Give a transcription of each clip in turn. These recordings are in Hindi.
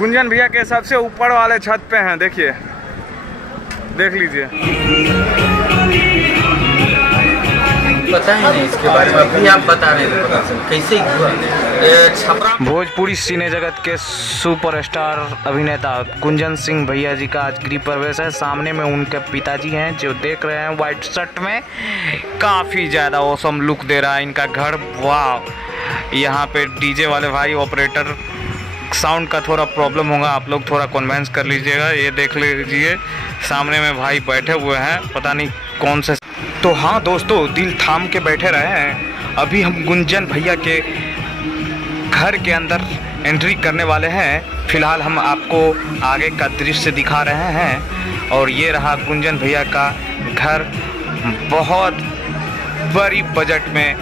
गुंजन भैया के सबसे ऊपर वाले छत पे हैं, देखिए, देख लीजिए। पता ही नहीं इसके बारे में, अभी आप बता रहे हैं कैसे हुआ। भोजपुरी सिने जगत के सुपरस्टार अभिनेता गुंजन सिंह भैया जी का आज गृह प्रवेश है। सामने में उनके पिताजी हैं जो देख रहे हैं वाइट शर्ट में, काफ़ी ज़्यादा ऑसम लुक दे रहा है इनका घर। वाह, यहाँ पे डीजे वाले भाई ऑपरेटर, साउंड का थोड़ा प्रॉब्लम होगा, आप लोग थोड़ा कन्वेंस कर लीजिएगा। ये देख लीजिए सामने में भाई बैठे हुए हैं, पता नहीं कौन से। तो हाँ दोस्तों, दिल थाम के बैठे रहे हैं। अभी हम गुंजन भैया के घर के अंदर एंट्री करने वाले हैं। फिलहाल हम आपको आगे का दृश्य दिखा रहे हैं और ये रहा गुंजन भैया का घर। बहुत बड़ी बजट में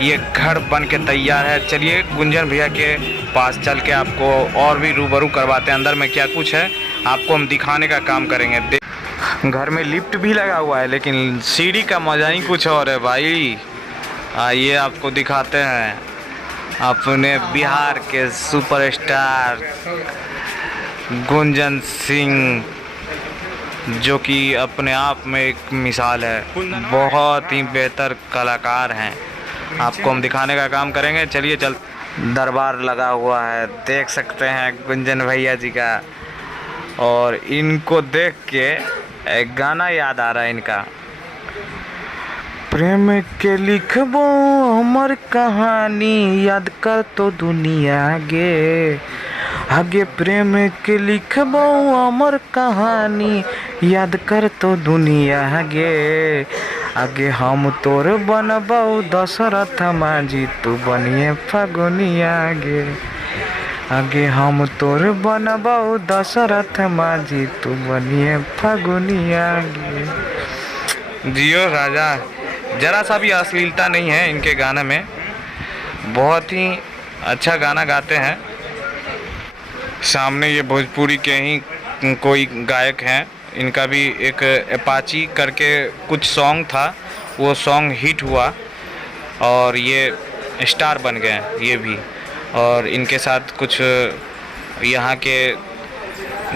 ये घर बन के तैयार है। चलिए गुंजन भैया के पास चल के आपको और भी रूबरू करवाते हैं। अंदर में क्या कुछ है आपको हम दिखाने का काम करेंगे। घर में लिफ्ट भी लगा हुआ है, लेकिन सीढ़ी का मज़ा ही कुछ और है भाई। आइए आपको दिखाते हैं अपने बिहार के सुपरस्टार गुंजन सिंह, जो कि अपने आप में एक मिसाल है, बहुत ही बेहतर कलाकार हैं। आपको हम दिखाने का काम करेंगे। चलिए चल। दरबार लगा हुआ है, देख सकते हैं गुंजन भैया जी का, और इनको देख के एक गाना याद आ रहा है इनका। प्रेम के लिखबो हमर कहानी, याद कर तो दुनिया आगे आगे। प्रेम के लिखबो हमर कहानी, याद कर तो दुनिया आगे आगे। हम तोर बनबो दशरथ माझी, तू बनिए फगुनिया आगे आगे। हम तोर बनबो दशरथ माझी, तू बनिए फगुनिया आगे। जियो राजा। जरा सा भी अश्लीलता नहीं है इनके गाने में, बहुत ही अच्छा गाना गाते हैं। सामने ये भोजपुरी के ही कोई गायक हैं, इनका भी एक अपाची करके कुछ सॉन्ग था, वो सॉन्ग हिट हुआ और ये स्टार बन गए ये भी। और इनके साथ कुछ यहाँ के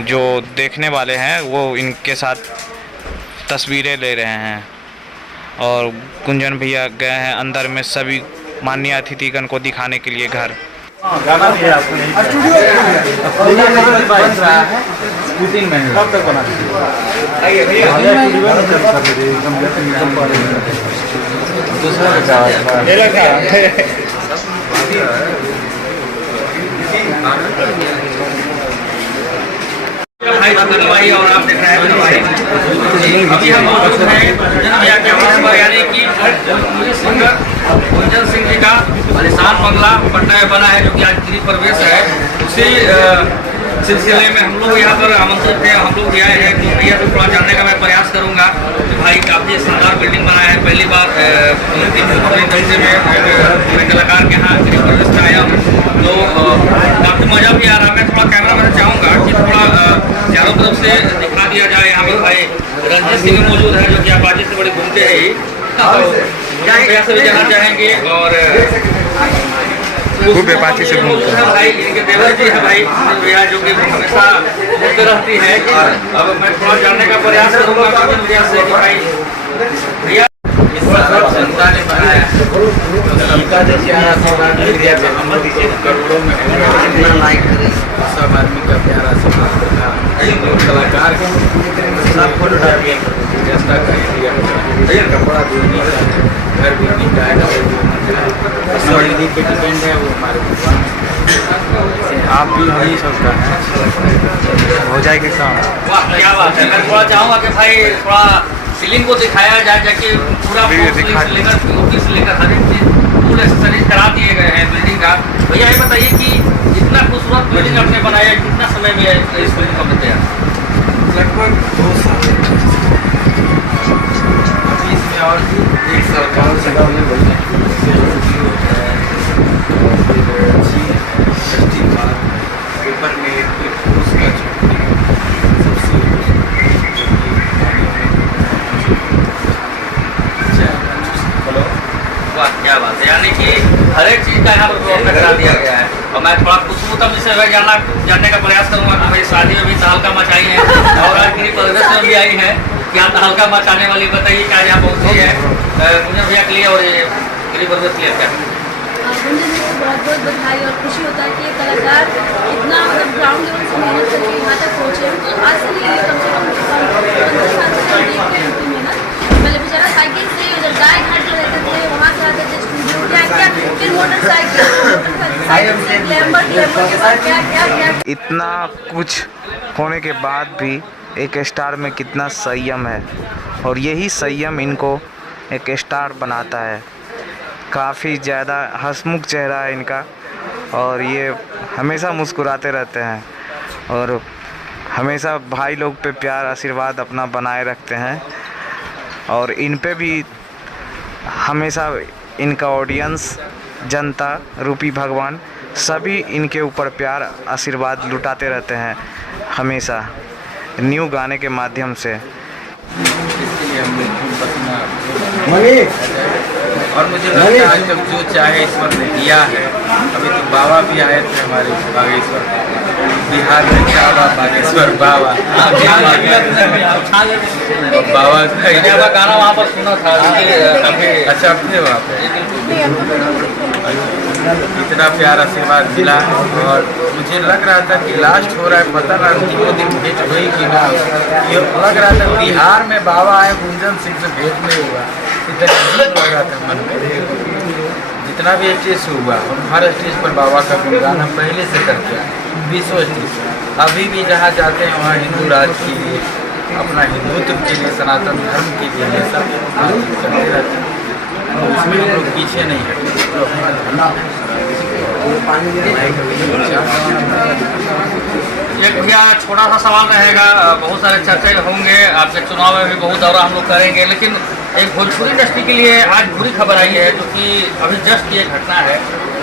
जो देखने वाले हैं वो इनके साथ तस्वीरें ले रहे हैं। और गुंजन भैया गए हैं अंदर में सभी माननीय अतिथिगण को दिखाने के लिए घर। गाना भी आपको नहीं बन रहा है, 2-3 महीने कब तक बना भाई। और आप देख रहे हैं भाई, अभी हम मौजूद हैं गुंजन सिंह जी का आलिशान बंगला पटना में बना है, जो कि आज गृह प्रवेश है। उसी सिलसिले में हम लोग यहाँ पर आमंत्रित थे, हम लोग भी आए हैं। तो भैया से थोड़ा जानने का मैं प्रयास करूँगा कि भाई काफ़ी शानदार बिल्डिंग बना है। पहली बार इंडस्ट्री में कलाकार के यहाँ गृह प्रवेश में आया हूँ, तो काफ़ी मज़ा भी आ रहा है। मैं थोड़ा कैमरा मैन चाहूँगा कि थोड़ा चारों तरफ से दिखा दिया जाए। यहाँ पर भाई रंजीत सिंह मौजूद है, जो कि आबादी से बड़े घूमते हैं ही, भैया से भी जानना चाहेंगे। और खूब अपाची से घूमते हैं भाई, इनके देवर जी है भाई भैया, जो कि हमेशा घूमते रहती है। अब मैं थोड़ा जानने का प्रयास करूँगा भैया से कि भाई भैया इस बार जनता ने बनाया करोड़ों में सब आदमी का प्यारा कलाकार सब फोटो डालिए, कपड़ा घर भी पे डिपेंड है वो हमारे भगवान। आप भी यही सोचता है हो जाएगा काम। वाह क्या बात है। मैं थोड़ा चाहूँगा कि भाई थोड़ा सीलिंग को दिखाया जाए, जाके पूरा से लेकर हर एक चीज़ फुल एक्सेसरीज करा दिए गए हैं बिल्डिंग का। भैया ये बताइए कि इतना खूबसूरत बिल्डिंग आपने बनाया, कितना समय में इस बिल्डिंग का बन गया? लगभग 2 साल। अभी इसमें और 1 साल का पेपर में उसका वाह क्या बात है। यानी कि हर एक चीज़ का यहाँ पर व्यवस्था करा दिया गया है। और मैं थोड़ा खुशबू तब से जानने का प्रयास करूँगा कि भाई शादी में भी तहलका मचाई है और आज गिरी प्रवेश में भी आई है, क्या तहलका मचाने वाली बताइए क्या यहाँ पहुँची है गुंजन भैया के लिए और ये गिरी प्रवेश के लिए क्या? गुंजन जी को बहुत बहुत बधाई और खुशी होता है कि ये कलाकार इतना मतलब ग्राउंड लेवल से मेहनत करके यहाँ तक पहुँचे हैं। तो आज से नहीं कम से कम 15 साल से हम देखते हैं उनकी मेहनत। पहले बेचारा साइकिल से उधर गाय घाट जो रहते थे वहाँ से आते थे स्टूडियो क्या फिर मोटरसाइकिल ग्लैमर के बाद क्या इतना कुछ होने के बाद भी एक स्टार में कितना संयम है और यही संयम इनको एक स्टार बनाता है। काफ़ी ज़्यादा हंसमुख चेहरा है इनका और ये हमेशा मुस्कुराते रहते हैं और हमेशा भाई लोग पे प्यार आशीर्वाद अपना बनाए रखते हैं और इन पे भी हमेशा इनका ऑडियंस, जनता रूपी भगवान सभी इनके ऊपर प्यार आशीर्वाद लुटाते रहते हैं हमेशा न्यू गाने के माध्यम से। और मुझे लगता है जब जो चाहे ईश्वर ने दिया है। अभी तो बाबा भी आए थे हमारे बागेश्वर, बिहार में क्या बागेश्वर बाबा बाबा का गाना वहाँ पर सुना था काफी अच्छा अपने वहाँ पे इतना प्यार आशीर्वाद मिला और मुझे लग रहा था कि लास्ट हो रहा है, पता ना अंतिम दिन भेंट हुई कि ना। ये लग रहा था बिहार में बाबा आए गुंजन सिंह से भेंट नहीं हुआ, इतना अजीब लग रहा था मन में। जितना भी स्टेज हुआ हर स्टेज पर बाबा का गुणगान हम पहले से करते हैं, विश्व स्टेज अभी भी जहाँ जाते हैं वहाँ हिंदू राज के लिए, अपना हिंदुत्व के लिए, सनातन धर्म के लिए ये सब करते रहते हैं। उसमें हम लोग पीछे नहीं हटे। एक भैया छोटा सा सवाल रहेगा, बहुत सारे चर्चे होंगे आपके चुनाव में भी बहुत दौरा हम लोग करेंगे, लेकिन एक भोजपुरी इंडस्ट्री के लिए आज बुरी खबर आई है जो कि अभी जस्ट ये घटना है,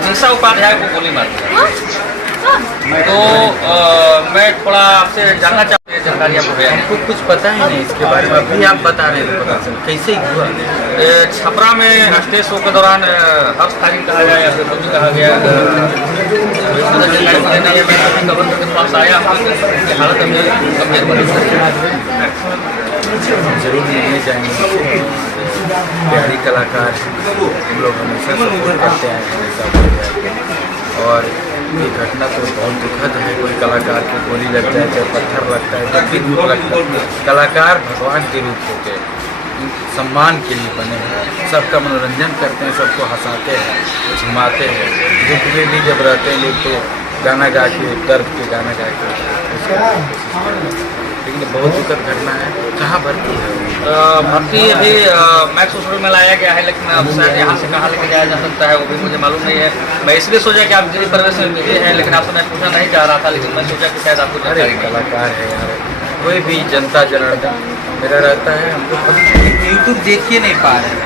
निशा उपाध्याय को गोली मार दिया। तो मैं थोड़ा आपसे जानना चाहते हैं जानकारी आपको है? हमको कुछ पता ही नहीं इसके बारे में, अभी आप बता रहे हैं पता चल कैसे हुआ। छपरा में स्टेज शो के दौरान हर्ष फायरिंग कहा गया या फिर कुछ कहा गया, खबर के पास आया उनकी हालत अभी गंभीर बनी जरूर मिलने जाएंगे। प्यारी कलाकार हम लोग हमेशा सपोर्ट करते हैं और ये घटना तो बहुत दुखद है। कोई कलाकार को गोली लग जाए, चाहे पत्थर लगता है, जब भी दुख लगता है। कलाकार भगवान के रूप होते सम्मान के लिए बने हैं, सबका मनोरंजन करते हैं, सबको हंसाते हैं, झुमाते हैं। दुख में भी जब रहते हैं लोग तो गाना गा के, दर्द के गाना गा के, लेकिन बहुत दुखद घटना है। कहाँ भर्ती है? भर्ती अभी मैक्स हॉस्पिटल में लाया गया है, लेकिन अब शायद यहाँ से कहाँ लेके जाया जा सकता है वो भी मुझे मालूम नहीं है। मैं इसलिए सोचा कि आप गिरी प्रवेश में बिजी हैं, लेकिन आपसे मैं पूछना नहीं चाह रहा था, लेकिन मैं सोचा कि शायद आपको जानकारी कलाकार है यार, कोई भी जनता जनार्दन मेरा रहता है। हम लोग यूट्यूब देख ही नहीं पा रहे हैं,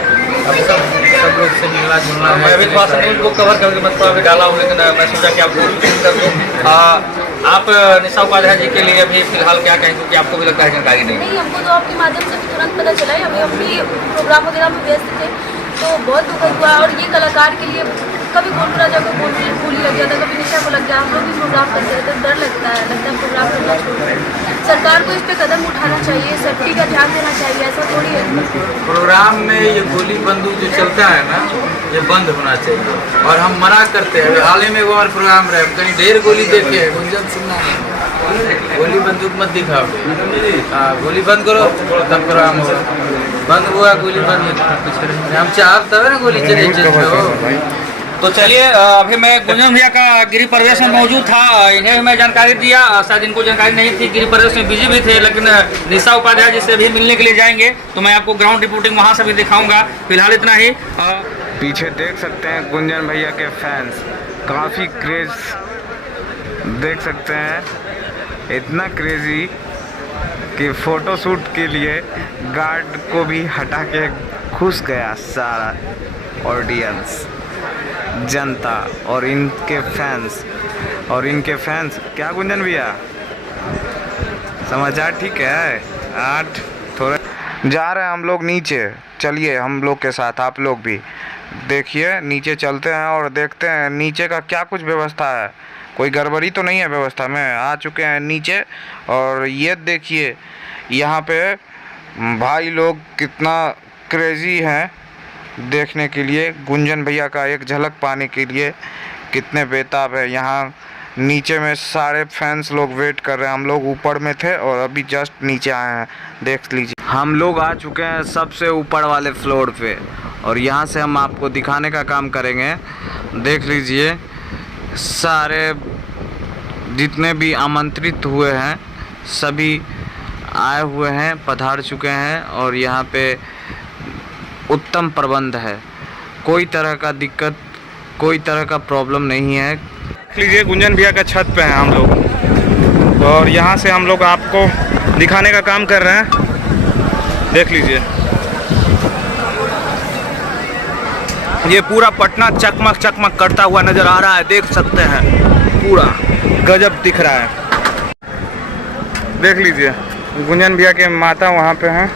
अब सब लोग से मिलना जुलना है। मैं अभी थोड़ा सा न्यूज़ को कवर करके मैं थोड़ा भी डाला हूँ, लेकिन मैं सोचा कि आपको कर दूँ। आप निशा उपाध्याय जी के लिए अभी फिलहाल क्या कहें, क्योंकि आपको भी लगता है जानकारी नहीं, हमको तो आपके माध्यम से भी तुरंत पता चला है। अभी हम भी प्रोग्राम वगैरह में व्यस्त थे तो बहुत दुखद हुआ। और ये कलाकार के लिए कभी गोलू राजा को गोली लग गया था, कभी निशा को लग गया। हम लोग भी प्रोग्राम करते रहते हैं, डर लगता है प्रोग्राम करना छोड़। सरकार को इस पर कदम उठाना चाहिए, सेफ्टी का ध्यान देना चाहिए, ऐसा थोड़ी है। प्रोग्राम में ये गोली बंदूक जो चलता है ना, ये बंद होना चाहिए और हम मना करते हैं। हाल ही में वो और प्रोग्राम रहे, कहीं ढेर गोली देखे है, गुंजन सिन्हा गोली बंदूक मत दिखाओ। हाँ, गोली बंद करो तब प्रोग्राम होगा। बंद हुआ गोली बंद, हम चाहते तब ना गोली चले हो। तो चलिए, अभी मैं गुंजन भैया का गिरी प्रवेश में मौजूद था, इन्हें मैं जानकारी दिया। शायद इनको जानकारी नहीं थी, गिरी प्रवेश में बिजी भी थे, लेकिन निशा उपाध्याय जी से भी मिलने के लिए जाएंगे तो मैं आपको ग्राउंड रिपोर्टिंग वहाँ से भी दिखाऊंगा। फिलहाल इतना ही। पीछे देख सकते हैं गुंजन भैया के फैंस, काफ़ी क्रेज देख सकते हैं, इतना क्रेजी कि फ़ोटो शूट के लिए गार्ड को भी हटा के घुस गया सारा ऑडियंस, जनता और इनके फैंस। क्या गुंजन भैया, समाचार ठीक है? आज थोड़ा जा रहे हैं हम लोग नीचे, चलिए हम लोग के साथ आप लोग भी देखिए नीचे चलते हैं और देखते हैं नीचे का क्या कुछ व्यवस्था है। कोई गड़बड़ी तो नहीं है व्यवस्था में। आ चुके हैं नीचे और ये देखिए यहाँ पे भाई लोग कितना क्रेज़ी हैं देखने के लिए। गुंजन भैया का एक झलक पाने के लिए कितने बेताब है। यहाँ नीचे में सारे फैंस लोग वेट कर रहे हैं। हम लोग ऊपर में थे और अभी जस्ट नीचे आए हैं, देख लीजिए। हम लोग आ चुके हैं सबसे ऊपर वाले फ्लोर पे और यहाँ से हम आपको दिखाने का काम करेंगे। देख लीजिए सारे जितने भी आमंत्रित हुए हैं सभी आए हुए हैं, पधार चुके हैं और यहाँ पे उत्तम प्रबंध है। कोई तरह का दिक्कत, कोई तरह का प्रॉब्लम नहीं है। देख लीजिए गुंजन भैया का छत पे हैं हम लोग और यहाँ से हम लोग आपको दिखाने का काम कर रहे हैं। देख लीजिए ये पूरा पटना चकमक चकमक करता हुआ नज़र आ रहा है, देख सकते हैं पूरा गजब दिख रहा है। देख लीजिए गुंजन भैया के माता वहाँ पे हैं।